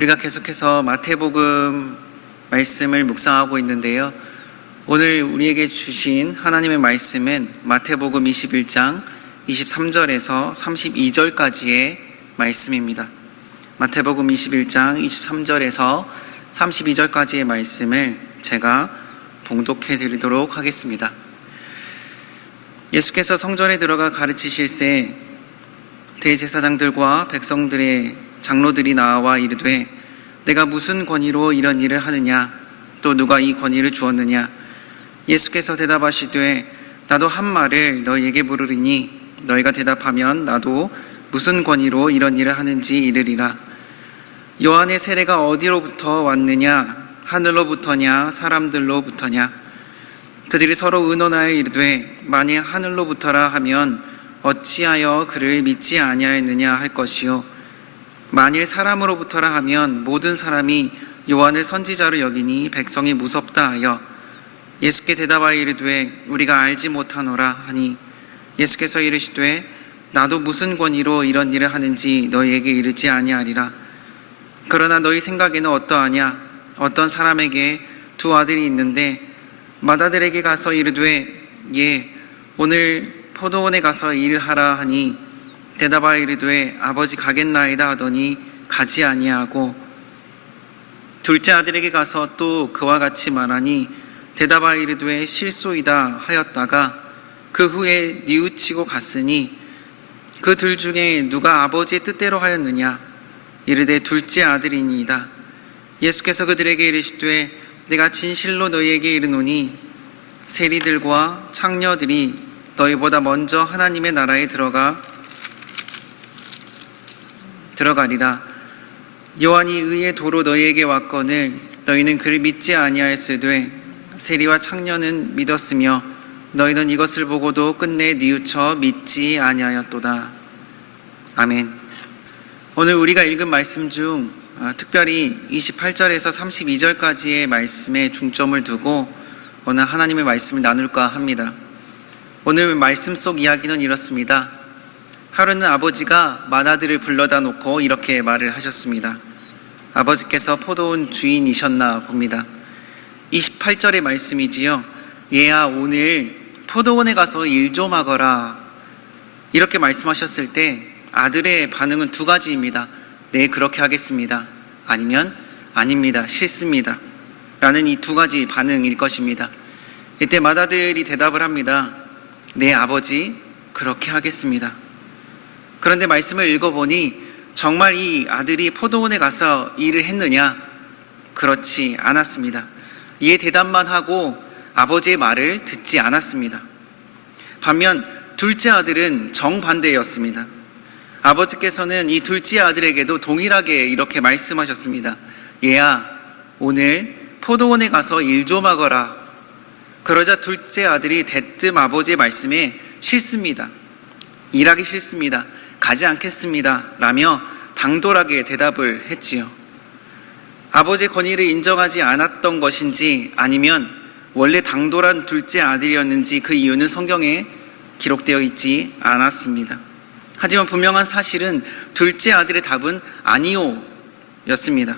우리가 계속해서 마태복음 말씀을 묵상하고 있는데요. 오늘 우리에게 주신 하나님의 말씀은 마태복음 21장 23절에서 32절까지의 말씀입니다. 마태복음 21장 23절에서 32절까지의 말씀을 제가 봉독해 드리도록 하겠습니다. 예수께서 성전에 들어가 가르치실새 대제사장들과 백성들의 장로들이 나와 이르되 내가 무슨 권위로 이런 일을 하느냐, 또 누가 이 권위를 주었느냐. 예수께서 대답하시되 나도 한 말을 너희에게 물으리니 너희가 대답하면 나도 무슨 권위로 이런 일을 하는지 이르리라. 요한의 세례가 어디로부터 왔느냐, 하늘로부터냐 사람들로부터냐. 그들이 서로 의논하여 이르되 만일 하늘로부터라 하면 어찌하여 그를 믿지 아니하였느냐 할 것이요, 만일 사람으로부터라 하면 모든 사람이 요한을 선지자로 여기니 백성이 무섭다 하여 예수께 대답하여 이르되 우리가 알지 못하노라 하니, 예수께서 이르시되 나도 무슨 권위로 이런 일을 하는지 너희에게 이르지 아니하리라. 그러나 너희 생각에는 어떠하냐? 어떤 사람에게 두 아들이 있는데 맏아들에게 가서 이르되 예, 오늘 포도원에 가서 일하라 하니 대답하여 이르되 아버지 가겠나이다 하더니 가지 아니하고, 둘째 아들에게 가서 또 그와 같이 말하니 대답하여 이르되 실소이다 하였다가 그 후에 뉘우치고 갔으니 그 둘 중에 누가 아버지의 뜻대로 하였느냐? 이르되 둘째 아들이니이다. 예수께서 그들에게 이르시되 내가 진실로 너희에게 이르노니 세리들과 창녀들이 너희보다 먼저 하나님의 나라에 들어가리라. 요한이 의의 도로 너희에게 왔거늘 너희는 그를 믿지 아니하였으되 세리와 창녀는 믿었으며 너희는 이것을 보고도 끝내 뉘우쳐 믿지 아니하였도다. 아멘. 오늘 우리가 읽은 말씀 중 특별히 28절에서 32절까지의 말씀에 중점을 두고 오늘 하나님의 말씀을 나눌까 합니다. 오늘 말씀 속 이야기는 이렇습니다. 하루는 아버지가 맏아들을 불러다 놓고 이렇게 말을 하셨습니다. 아버지께서 포도원 주인이셨나 봅니다. 28절의 말씀이지요. 얘야, 오늘 포도원에 가서 일 좀 하거라. 이렇게 말씀하셨을 때 아들의 반응은 두 가지입니다. 네, 그렇게 하겠습니다. 아니면 아닙니다, 싫습니다 라는 이 두 가지 반응일 것입니다. 이때 맏아들이 대답을 합니다. 네, 아버지, 그렇게 하겠습니다. 그런데 말씀을 읽어보니 정말 이 아들이 포도원에 가서 일을 했느냐? 그렇지 않았습니다. 이에 대답만 하고 아버지의 말을 듣지 않았습니다. 반면 둘째 아들은 정반대였습니다. 아버지께서는 이 둘째 아들에게도 동일하게 이렇게 말씀하셨습니다. 얘야, 오늘 포도원에 가서 일 좀 하거라. 그러자 둘째 아들이 대뜸 아버지의 말씀에 싫습니다, 일하기 싫습니다, 가지 않겠습니다 라며 당돌하게 대답을 했지요. 아버지의 권위를 인정하지 않았던 것인지 아니면 원래 당돌한 둘째 아들이었는지 그 이유는 성경에 기록되어 있지 않았습니다. 하지만 분명한 사실은 둘째 아들의 답은 아니요 였습니다.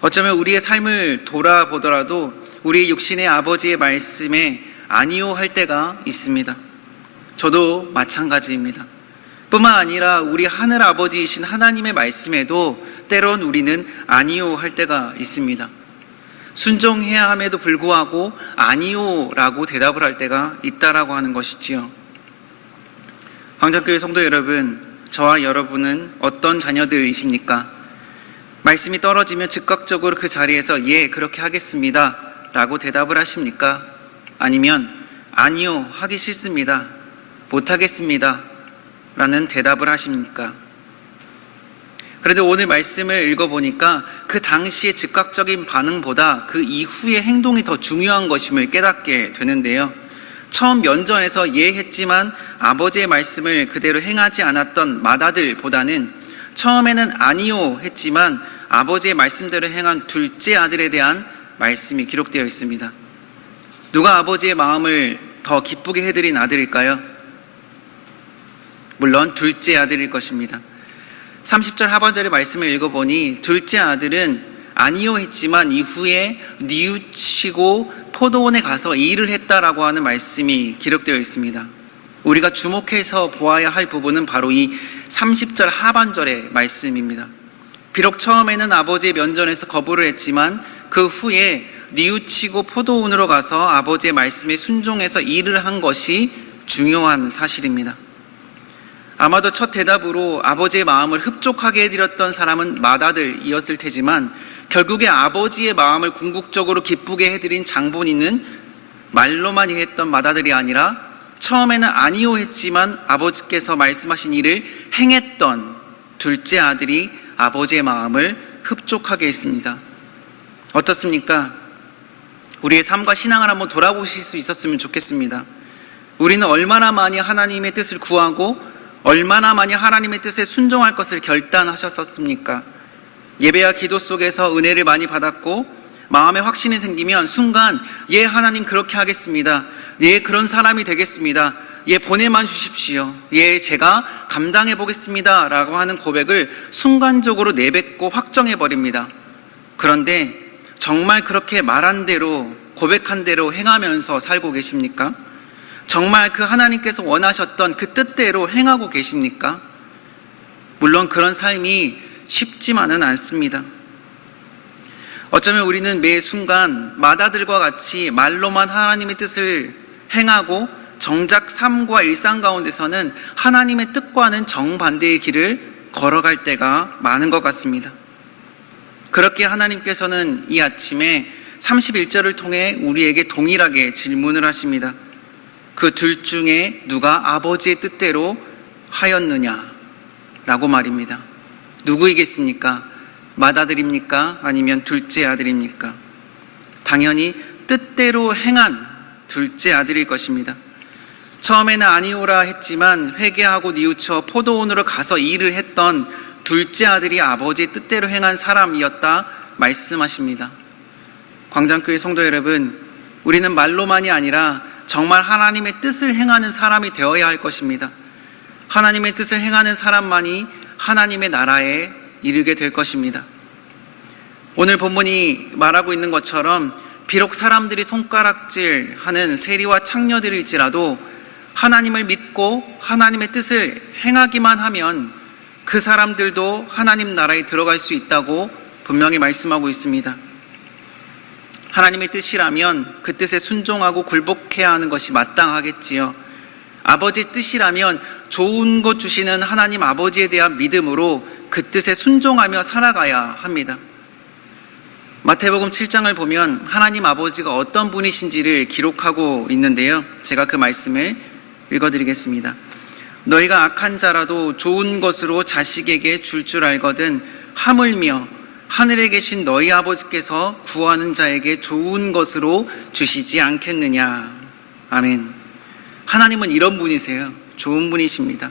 어쩌면 우리의 삶을 돌아보더라도 우리 육신의 아버지의 말씀에 아니요 할 때가 있습니다. 저도 마찬가지입니다. 뿐만 아니라 우리 하늘 아버지이신 하나님의 말씀에도 때론 우리는 아니요 할 때가 있습니다. 순종해야 함에도 불구하고 아니요 라고 대답을 할 때가 있다라고 하는 것이지요. 광장교회 성도 여러분, 저와 여러분은 어떤 자녀들이십니까? 말씀이 떨어지면 즉각적으로 그 자리에서 예, 그렇게 하겠습니다 라고 대답을 하십니까? 아니면 아니요, 하기 싫습니다, 못하겠습니다 라는 대답을 하십니까? 그런데 오늘 말씀을 읽어보니까 그 당시의 즉각적인 반응보다 그 이후의 행동이 더 중요한 것임을 깨닫게 되는데요. 처음 면전에서 예 했지만 아버지의 말씀을 그대로 행하지 않았던 맏아들보다는 처음에는 아니요 했지만 아버지의 말씀대로 행한 둘째 아들에 대한 말씀이 기록되어 있습니다. 누가 아버지의 마음을 더 기쁘게 해드린 아들일까요? 물론 둘째 아들일 것입니다. 30절 하반절의 말씀을 읽어보니 둘째 아들은 아니요 했지만 이후에 뉘우치고 포도원에 가서 일을 했다라고 하는 말씀이 기록되어 있습니다. 우리가 주목해서 보아야 할 부분은 바로 이 30절 하반절의 말씀입니다. 비록 처음에는 아버지의 면전에서 거부를 했지만 그 후에 뉘우치고 포도원으로 가서 아버지의 말씀에 순종해서 일을 한 것이 중요한 사실입니다. 아마도 첫 대답으로 아버지의 마음을 흡족하게 해드렸던 사람은 맏아들이었을 테지만 결국에 아버지의 마음을 궁극적으로 기쁘게 해드린 장본인은 말로만 했던 맏아들이 아니라 처음에는 아니요 했지만 아버지께서 말씀하신 일을 행했던 둘째 아들이 아버지의 마음을 흡족하게 했습니다. 어떻습니까? 우리의 삶과 신앙을 한번 돌아보실 수 있었으면 좋겠습니다. 우리는 얼마나 많이 하나님의 뜻을 구하고 얼마나 많이 하나님의 뜻에 순종할 것을 결단하셨었습니까? 예배와 기도 속에서 은혜를 많이 받았고 마음에 확신이 생기면 순간 예 하나님 그렇게 하겠습니다. 예 그런 사람이 되겠습니다. 예 보내만 주십시오. 예 제가 감당해 보겠습니다 라고 하는 고백을 순간적으로 내뱉고 확정해 버립니다. 그런데 정말 그렇게 말한 대로 고백한 대로 행하면서 살고 계십니까? 정말 그 하나님께서 원하셨던 그 뜻대로 행하고 계십니까? 물론 그런 삶이 쉽지만은 않습니다. 어쩌면 우리는 매 순간 맏아들과 같이 말로만 하나님의 뜻을 행하고 정작 삶과 일상 가운데서는 하나님의 뜻과는 정반대의 길을 걸어갈 때가 많은 것 같습니다. 그렇게 하나님께서는 이 아침에 31절을 통해 우리에게 동일하게 질문을 하십니다. 그 둘 중에 누가 아버지의 뜻대로 하였느냐 라고 말입니다. 누구이겠습니까? 맏아들입니까? 아니면 둘째 아들입니까? 당연히 뜻대로 행한 둘째 아들일 것입니다. 처음에는 아니오라 했지만 회개하고 뉘우쳐 포도원으로 가서 일을 했던 둘째 아들이 아버지의 뜻대로 행한 사람이었다 말씀하십니다. 광장교회 성도 여러분, 우리는 말로만이 아니라 정말 하나님의 뜻을 행하는 사람이 되어야 할 것입니다. 하나님의 뜻을 행하는 사람만이 하나님의 나라에 이르게 될 것입니다. 오늘 본문이 말하고 있는 것처럼 비록 사람들이 손가락질하는 세리와 창녀들일지라도 하나님을 믿고 하나님의 뜻을 행하기만 하면 그 사람들도 하나님 나라에 들어갈 수 있다고 분명히 말씀하고 있습니다. 하나님의 뜻이라면 그 뜻에 순종하고 굴복해야 하는 것이 마땅하겠지요. 아버지의 뜻이라면 좋은 것 주시는 하나님 아버지에 대한 믿음으로 그 뜻에 순종하며 살아가야 합니다. 마태복음 7장을 보면 하나님 아버지가 어떤 분이신지를 기록하고 있는데요. 제가 그 말씀을 읽어드리겠습니다. 너희가 악한 자라도 좋은 것으로 자식에게 줄 알거든 하물며 하늘에 계신 너희 아버지께서 구하는 자에게 좋은 것으로 주시지 않겠느냐. 아멘. 하나님은 이런 분이세요. 좋은 분이십니다.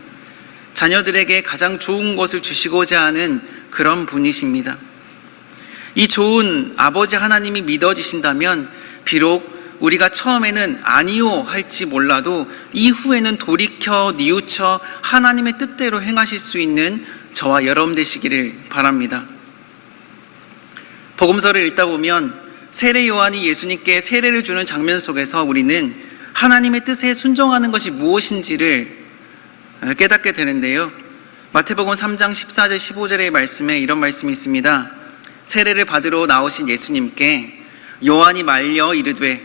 자녀들에게 가장 좋은 것을 주시고자 하는 그런 분이십니다. 이 좋은 아버지 하나님이 믿어지신다면 비록 우리가 처음에는 아니요 할지 몰라도 이후에는 돌이켜 뉘우쳐 하나님의 뜻대로 행하실 수 있는 저와 여러분 되시기를 바랍니다. 복음서를 읽다 보면 세례 요한이 예수님께 세례를 주는 장면 속에서 우리는 하나님의 뜻에 순종하는 것이 무엇인지를 깨닫게 되는데요. 마태복음 3장 14절 15절의 말씀에 이런 말씀이 있습니다. 세례를 받으러 나오신 예수님께 요한이 말려 이르되,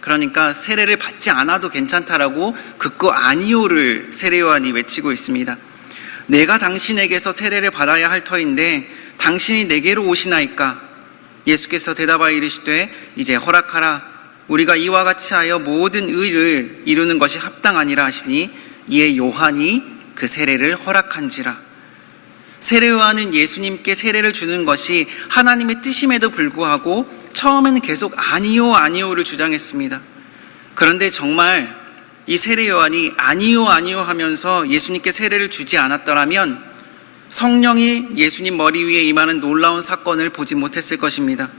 그러니까 세례를 받지 않아도 괜찮다라고 듣고 아니요를 세례 요한이 외치고 있습니다. 내가 당신에게서 세례를 받아야 할 터인데 당신이 내게로 오시나이까? 예수께서 대답하여 이르시되 이제 허락하라. 우리가 이와 같이 하여 모든 의를 이루는 것이 합당하니라 하시니 이에 요한이 그 세례를 허락한지라. 세례 요한은 예수님께 세례를 주는 것이 하나님의 뜻임에도 불구하고 처음에는 계속 아니요 아니요를 주장했습니다. 그런데 정말 이 세례 요한이 아니요 아니요 하면서 예수님께 세례를 주지 않았더라면 성령이 예수님 머리 위에 임하는 놀라운 사건을 보지 못했을 것입니다.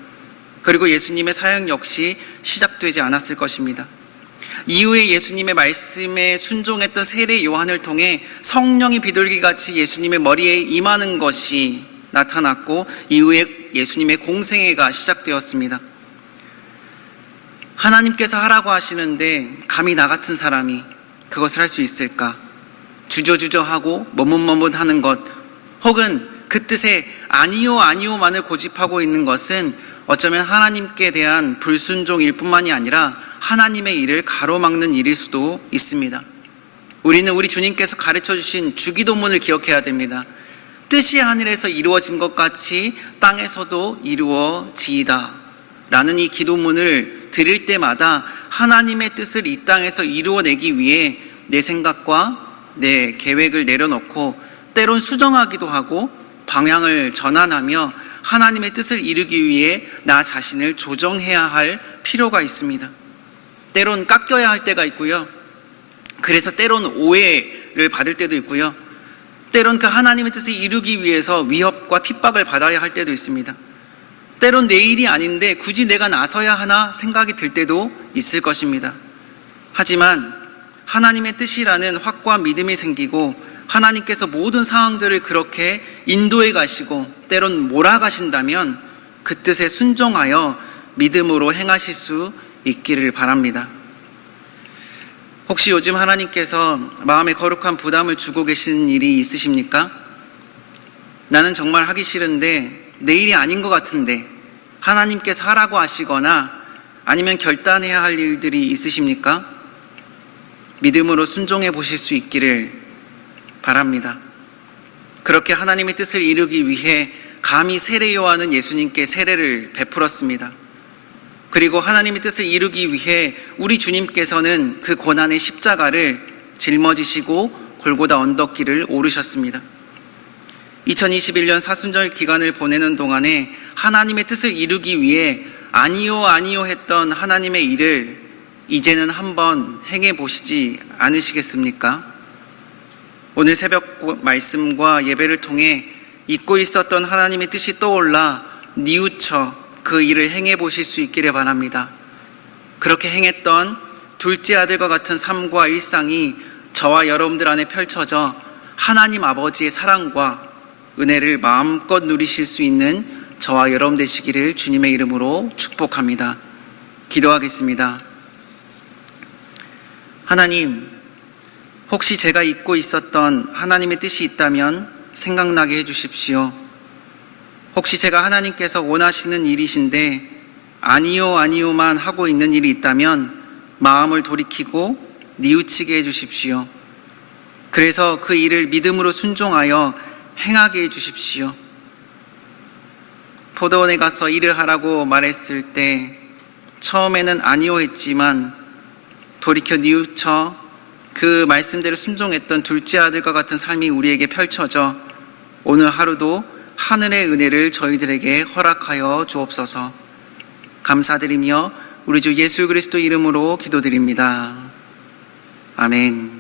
그리고 예수님의 사역 역시 시작되지 않았을 것입니다. 이후에 예수님의 말씀에 순종했던 세례 요한을 통해 성령이 비둘기같이 예수님의 머리에 임하는 것이 나타났고 이후에 예수님의 공생애가 시작되었습니다. 하나님께서 하라고 하시는데 감히 나 같은 사람이 그것을 할 수 있을까? 주저주저하고 머뭇머뭇하는 것, 혹은 그 뜻에 아니요 아니요만을 고집하고 있는 것은 어쩌면 하나님께 대한 불순종일 뿐만이 아니라 하나님의 일을 가로막는 일일 수도 있습니다. 우리는 우리 주님께서 가르쳐 주신 주기도문을 기억해야 됩니다. 뜻이 하늘에서 이루어진 것 같이 땅에서도 이루어지이다 라는 이 기도문을 드릴 때마다 하나님의 뜻을 이 땅에서 이루어내기 위해 내 생각과 내 계획을 내려놓고 때론 수정하기도 하고 방향을 전환하며 하나님의 뜻을 이루기 위해 나 자신을 조정해야 할 필요가 있습니다. 때론 깎여야 할 때가 있고요. 그래서 때론 오해를 받을 때도 있고요. 때론 그 하나님의 뜻을 이루기 위해서 위협과 핍박을 받아야 할 때도 있습니다. 때론 내 일이 아닌데 굳이 내가 나서야 하나 생각이 들 때도 있을 것입니다. 하지만 하나님의 뜻이라는 확고한 믿음이 생기고 하나님께서 모든 상황들을 그렇게 인도해 가시고 때론 몰아가신다면 그 뜻에 순종하여 믿음으로 행하실 수 있기를 바랍니다. 혹시 요즘 하나님께서 마음에 거룩한 부담을 주고 계신 일이 있으십니까? 나는 정말 하기 싫은데 내 일이 아닌 것 같은데 하나님께서 하라고 하시거나 아니면 결단해야 할 일들이 있으십니까? 믿음으로 순종해 보실 수 있기를 바랍니다. 그렇게 하나님의 뜻을 이루기 위해 감히 세례 요한은 예수님께 세례를 베풀었습니다. 그리고 하나님의 뜻을 이루기 위해 우리 주님께서는 그 고난의 십자가를 짊어지시고 골고다 언덕길을 오르셨습니다. 2021년 사순절 기간을 보내는 동안에 하나님의 뜻을 이루기 위해 아니요 아니요 했던 하나님의 일을 이제는 한번 행해 보시지 않으시겠습니까? 오늘 새벽 말씀과 예배를 통해 잊고 있었던 하나님의 뜻이 떠올라 뉘우쳐 그 일을 행해 보실 수 있기를 바랍니다. 그렇게 행했던 둘째 아들과 같은 삶과 일상이 저와 여러분들 안에 펼쳐져 하나님 아버지의 사랑과 은혜를 마음껏 누리실 수 있는 저와 여러분 되시기를 주님의 이름으로 축복합니다. 기도하겠습니다. 하나님, 혹시 제가 잊고 있었던 하나님의 뜻이 있다면 생각나게 해주십시오. 혹시 제가 하나님께서 원하시는 일이신데 아니요 아니요만 하고 있는 일이 있다면 마음을 돌이키고 뉘우치게 해주십시오. 그래서 그 일을 믿음으로 순종하여 행하게 해주십시오. 포도원에 가서 일을 하라고 말했을 때 처음에는 아니요 했지만 돌이켜 뉘우쳐 그 말씀대로 순종했던 둘째 아들과 같은 삶이 우리에게 펼쳐져 오늘 하루도 하늘의 은혜를 저희들에게 허락하여 주옵소서. 감사드리며 우리 주 예수 그리스도 이름으로 기도드립니다. 아멘.